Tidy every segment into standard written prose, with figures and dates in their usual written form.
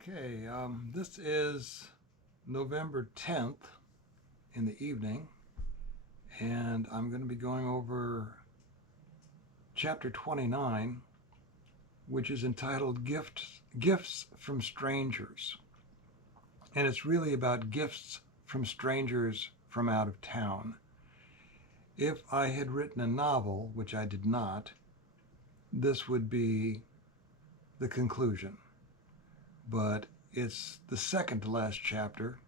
Okay, this is November 10th in the evening, and I'm going to be going over chapter 29, which is entitled Gifts from Strangers. And it's really about gifts from strangers from out of town. If I had written a novel, which I did not, this would be the conclusion. But it's the second to last chapter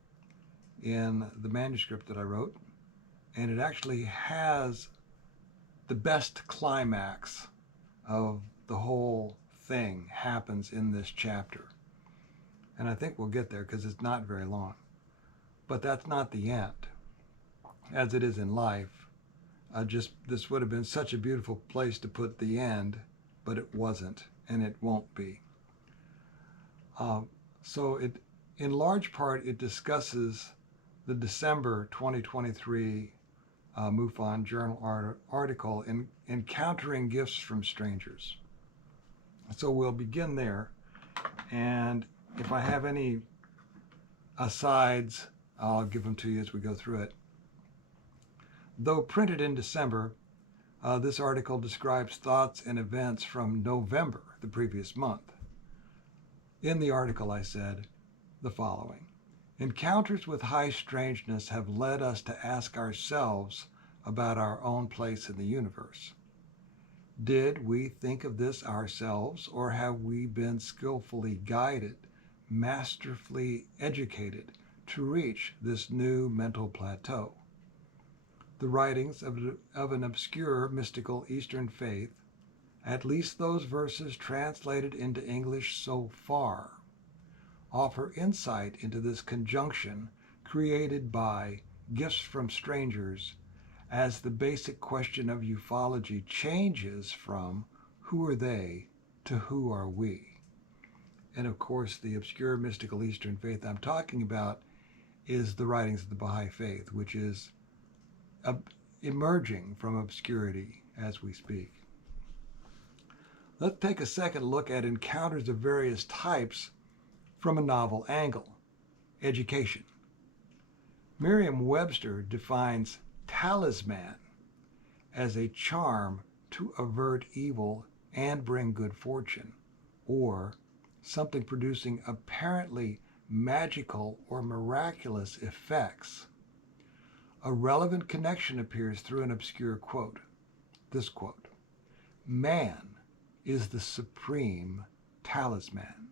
in the manuscript that I wrote, and it actually has the best climax of the whole thing happens in this chapter. And I think we'll get there because it's not very long. But that's not the end, as it is in life. This would have been such a beautiful place to put the end, but it wasn't, and it won't be. In large part, it discusses the December 2023 Mufon Journal article, Encountering Gifts from Strangers. So we'll begin there, and if I have any asides, I'll give them to you as we go through it. Though printed in December, this article describes thoughts and events from November, the previous month. In the article, I said the following: Encounters with high strangeness have led us to ask ourselves about our own place in the universe. Did we think of this ourselves, or have we been skillfully guided, masterfully educated to reach this new mental plateau? The writings of an obscure mystical Eastern faith, at least those verses translated into English so far, offer insight into this conjunction created by gifts from strangers, as the basic question of ufology changes from who are they to who are we. And of course, the obscure mystical Eastern faith I'm talking about is the writings of the Baha'i Faith, which is emerging from obscurity as we speak. Let's take a second look at encounters of various types from a novel angle. Education. Merriam-Webster defines talisman as a charm to avert evil and bring good fortune, or something producing apparently magical or miraculous effects. A relevant connection appears through an obscure quote. This quote: "Man is the supreme talisman.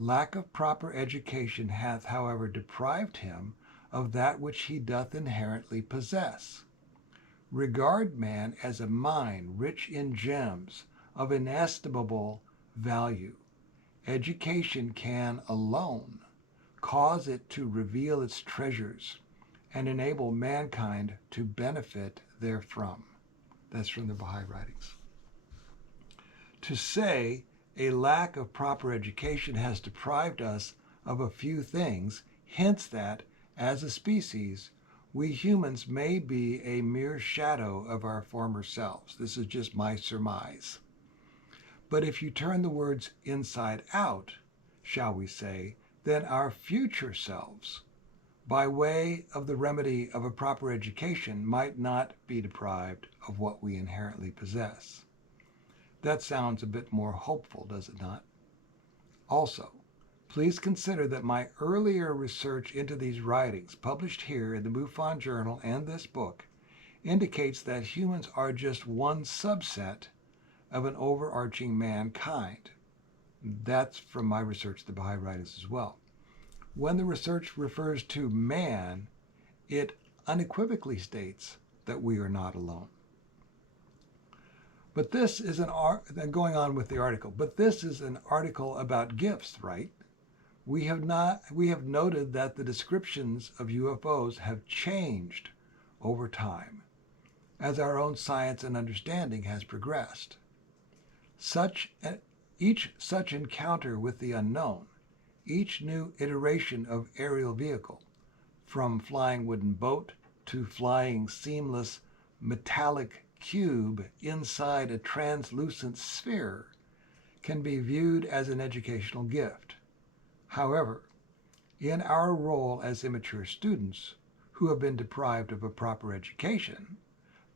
Lack of proper education hath, however, deprived him of that which he doth inherently possess. Regard man as a mine rich in gems of inestimable value. Education can alone cause it to reveal its treasures and enable mankind to benefit therefrom." That's from the Baha'i writings. To say a lack of proper education has deprived us of a few things hints that, as a species, we humans may be a mere shadow of our former selves. This is just my surmise. But if you turn the words inside out, shall we say, then our future selves, by way of the remedy of a proper education, might not be deprived of what we inherently possess. That sounds a bit more hopeful, does it not? Also, please consider that my earlier research into these writings, published here in the Mufon Journal and this book, indicates that humans are just one subset of an overarching mankind. That's from my research of the Baha'i writings as well. When the research refers to man, it unequivocally states that we are not alone. But this is going on with the article, but this is an article about gifts, right? We have noted that the descriptions of UFOs have changed over time as our own science and understanding has progressed. Each such encounter with the unknown, each new iteration of aerial vehicle, from flying wooden boat to flying seamless metallic cube inside a translucent sphere, can be viewed as an educational gift. However, in our role as immature students who have been deprived of a proper education,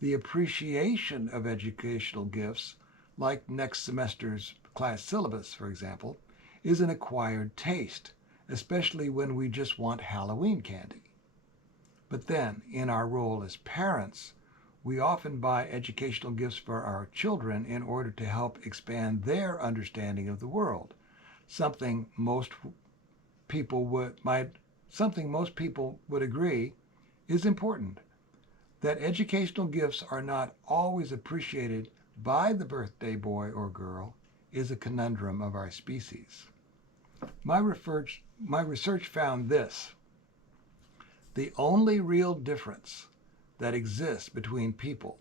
the appreciation of educational gifts, like next semester's class syllabus, for example, is an acquired taste, especially when we just want Halloween candy. But then, in our role as parents, we often buy educational gifts for our children in order to help expand their understanding of the world, something most people would agree is important. That educational gifts are not always appreciated by the birthday boy or girl is a conundrum of our species. My research found this: the only real difference that exists between people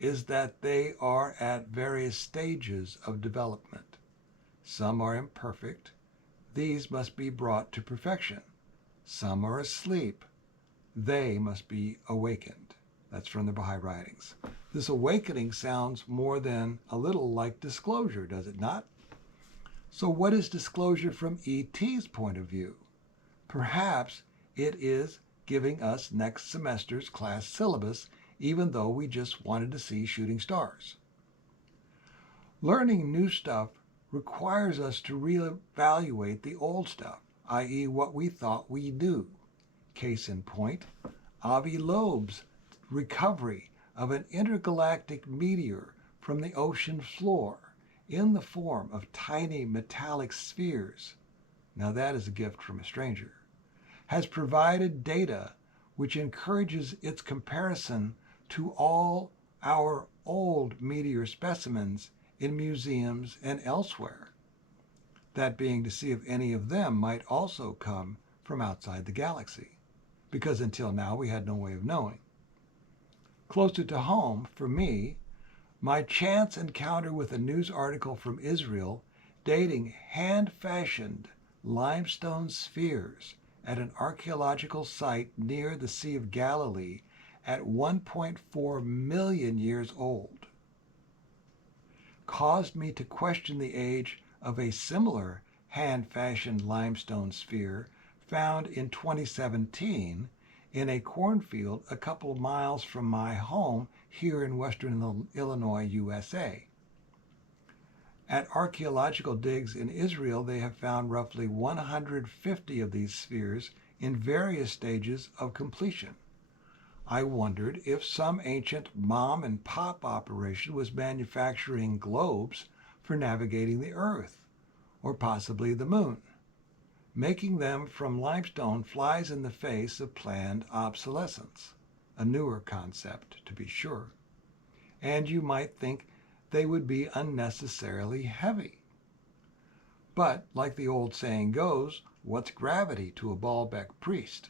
is that they are at various stages of development. Some are imperfect. These must be brought to perfection. Some are asleep. They must be awakened. That's from the Baha'i writings. This awakening sounds more than a little like disclosure, does it not? So what is disclosure from E.T.'s point of view? Perhaps it is giving us next semester's class syllabus, even though we just wanted to see shooting stars. Learning new stuff requires us to reevaluate the old stuff, i.e. what we thought we knew. Case in point, Avi Loeb's recovery of an intergalactic meteor from the ocean floor in the form of tiny metallic spheres, now that is a gift from a stranger, has provided data which encourages its comparison to all our old meteor specimens in museums and elsewhere. That being to see if any of them might also come from outside the galaxy, because until now we had no way of knowing. Closer to home, for me, my chance encounter with a news article from Israel dating hand-fashioned limestone spheres at an archaeological site near the Sea of Galilee at 1.4 million years old caused me to question the age of a similar hand-fashioned limestone sphere found in 2017 in a cornfield a couple of miles from my home here in western Illinois, USA. At archaeological digs in Israel, they have found roughly 150 of these spheres in various stages of completion. I wondered if some ancient mom and pop operation was manufacturing globes for navigating the Earth, or possibly the moon. Making them from limestone flies in the face of planned obsolescence, a newer concept to be sure. And you might think they would be unnecessarily heavy. But, like the old saying goes, what's gravity to a Baalbek priest?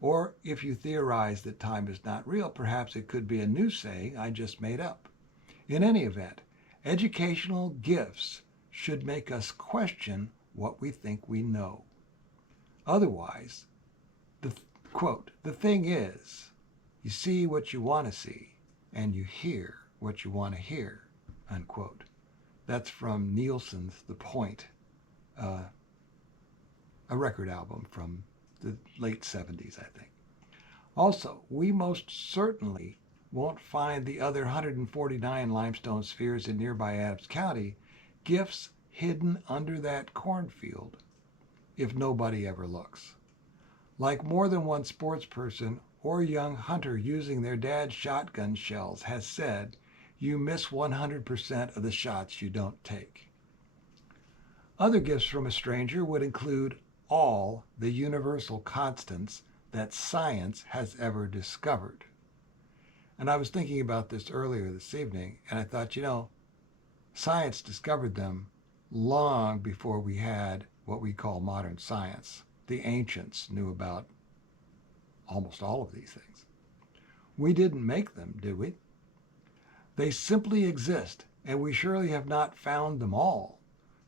Or if you theorize that time is not real, perhaps it could be a new saying I just made up. In any event, educational gifts should make us question what we think we know. Otherwise, quote, the thing is, you see what you want to see, and you hear what you want to hear, unquote. That's from Nielsen's The Point, a record album from the late 70s, I think. Also, we most certainly won't find the other 149 limestone spheres in nearby Adams County, gifts hidden under that cornfield, if nobody ever looks. Like more than one sports person or young hunter using their dad's shotgun shells has said, you miss 100% of the shots you don't take. Other gifts from a stranger would include all the universal constants that science has ever discovered. And I was thinking about this earlier this evening, and I thought, science discovered them long before we had what we call modern science. The ancients knew about almost all of these things. We didn't make them, did we? They simply exist, and we surely have not found them all.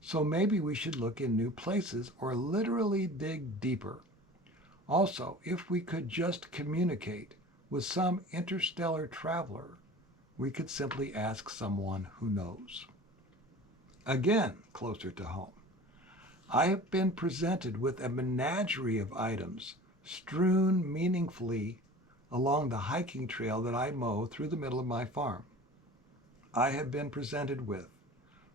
So maybe we should look in new places or literally dig deeper. Also, if we could just communicate with some interstellar traveler, we could simply ask someone who knows. Again, closer to home. I have been presented with a menagerie of items strewn meaningfully along the hiking trail that I mow through the middle of my farm. I have been presented with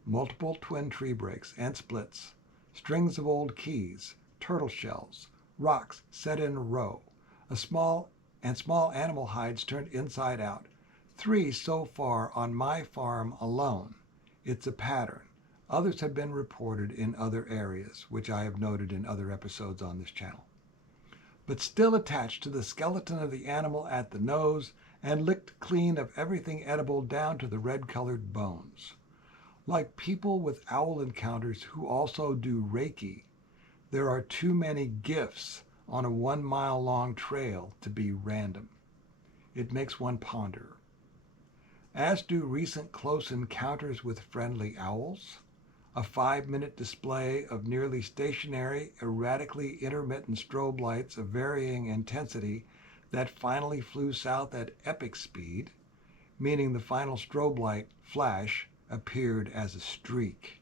multiple twin tree breaks and splits, strings of old keys, turtle shells, rocks set in a row, small animal hides turned inside out. 3 so far on my farm alone. It's a pattern. Others have been reported in other areas, which I have noted in other episodes on this channel. But still attached to the skeleton of the animal at the nose and licked clean of everything edible down to the red-colored bones. Like people with owl encounters who also do Reiki, there are too many gifts on a 1-mile-long trail to be random. It makes one ponder. As do recent close encounters with friendly owls, a 5-minute display of nearly stationary, erratically intermittent strobe lights of varying intensity that finally flew south at epic speed, meaning the final strobe light flash appeared as a streak.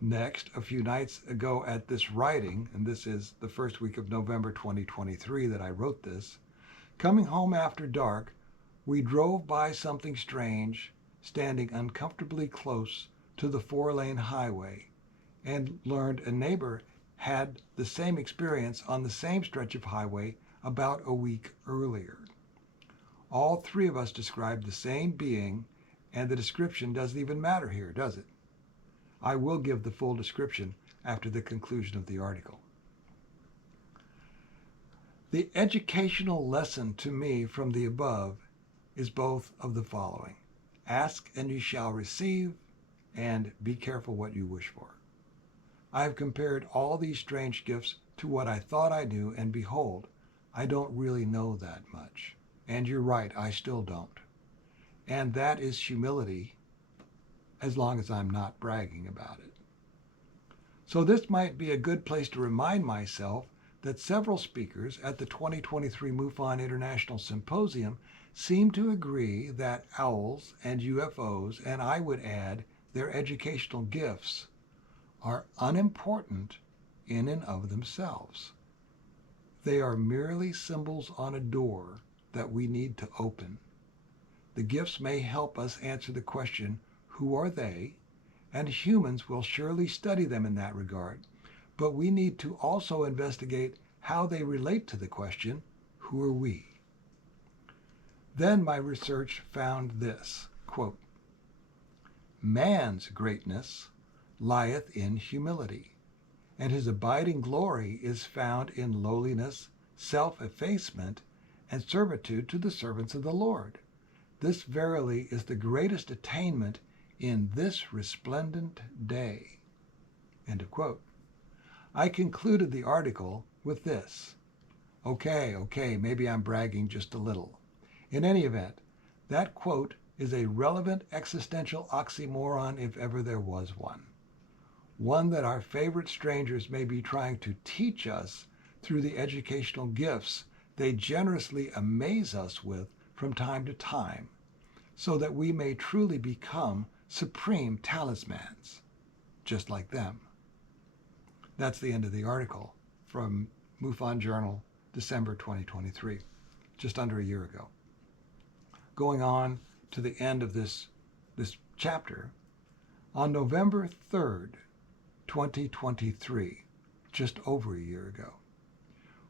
Next, a few nights ago at this writing, and this is the first week of November 2023 that I wrote this, coming home after dark, we drove by something strange, standing uncomfortably close to the 4-lane highway, and learned a neighbor had the same experience on the same stretch of highway about a week earlier. All 3 of us described the same being, and the description doesn't even matter here, does it? I will give the full description after the conclusion of the article. The educational lesson to me from the above is both of the following: ask and you shall receive, and be careful what you wish for. I have compared all these strange gifts to what I thought I knew, and behold, I don't really know that much. And you're right, I still don't. And that is humility, as long as I'm not bragging about it. So this might be a good place to remind myself that several speakers at the 2023 Mufon International Symposium seem to agree that owls and UFOs, and I would add their educational gifts, are unimportant in and of themselves. They are merely symbols on a door that we need to open. The gifts may help us answer the question, who are they? And humans will surely study them in that regard. But we need to also investigate how they relate to the question, who are we? Then my research found this, quote, man's greatness lieth in humility, and his abiding glory is found in lowliness, self-effacement, and servitude to the servants of the Lord. This verily is the greatest attainment in this resplendent day. End of quote. I concluded the article with this. Okay, maybe I'm bragging just a little. In any event, that quote is a relevant existential oxymoron if ever there was one. One that our favorite strangers may be trying to teach us through the educational gifts they generously amaze us with from time to time, so that we may truly become supreme talismans, just like them. That's the end of the article from Mufon Journal, December 2023, just under a year ago. Going on to the end of this chapter, on November 3rd, 2023, just over a year ago,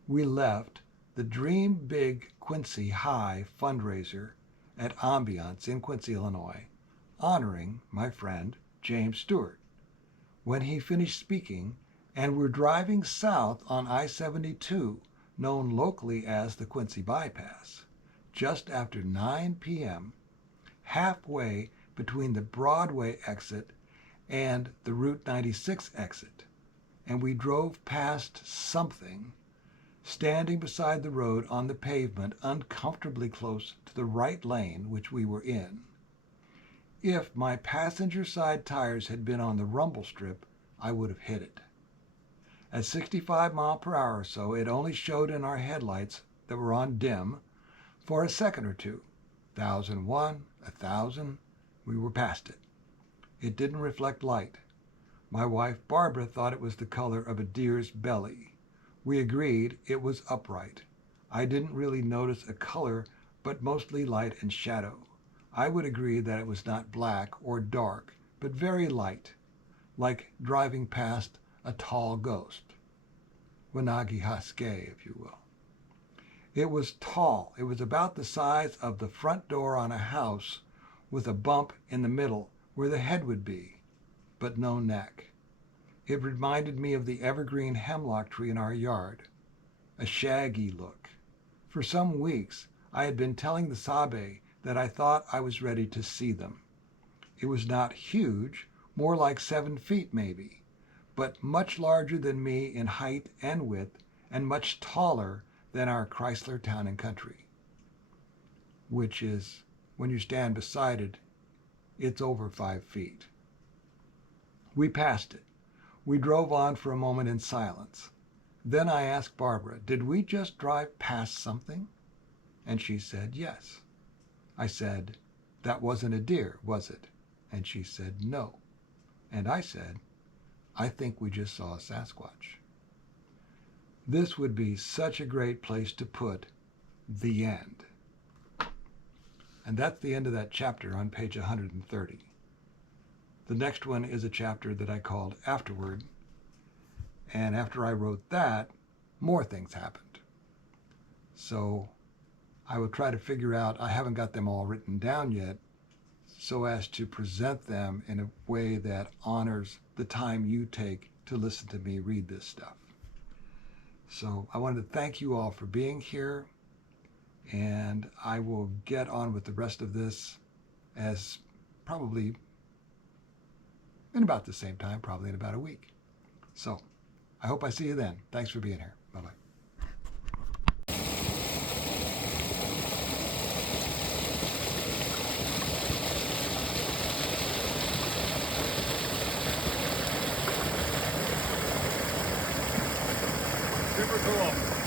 we left the Dream Big Quincy High fundraiser at Ambiance in Quincy, Illinois, honoring my friend James Stewart. When he finished speaking, and we're driving south on I-72, known locally as the Quincy Bypass, just after 9 p.m., halfway between the Broadway exit and the Route 96 exit, and we drove past something standing beside the road on the pavement uncomfortably close to the right lane, which we were in. If my passenger side tires had been on the rumble strip, I would have hit it. At 65 miles per hour or so, it only showed in our headlights that were on dim for a second or two. 1,001, 1,000, we were past it. It didn't reflect light. My wife Barbara thought it was the color of a deer's belly. We agreed it was upright. I didn't really notice a color, but mostly light and shadow. I would agree that it was not black or dark, but very light, like driving past a tall ghost. Wanagi Haske, if you will. It was tall. It was about the size of the front door on a house with a bump in the middle where the head would be, but no neck. It reminded me of the evergreen hemlock tree in our yard, a shaggy look. For some weeks, I had been telling the Sabe that I thought I was ready to see them. It was not huge, more like 7 feet maybe, but much larger than me in height and width, and much taller than our Chrysler Town and Country, which is, when you stand beside it, it's over 5 feet. We passed it. We drove on for a moment in silence. Then I asked Barbara, did we just drive past something? And she said, yes. I said, that wasn't a deer, was it? And she said, no. And I said, I think we just saw a Sasquatch. This would be such a great place to put the end. And that's the end of that chapter on page 130. The next one is a chapter that I called Afterward. And after I wrote that, more things happened. So I will try to figure out, I haven't got them all written down yet, so as to present them in a way that honors the time you take to listen to me read this stuff. So I wanted to thank you all for being here, and I will get on with the rest of this as probably in about the same time, probably in about a week. So I hope I see you then. Thanks for being here. Bye-bye. Super cool.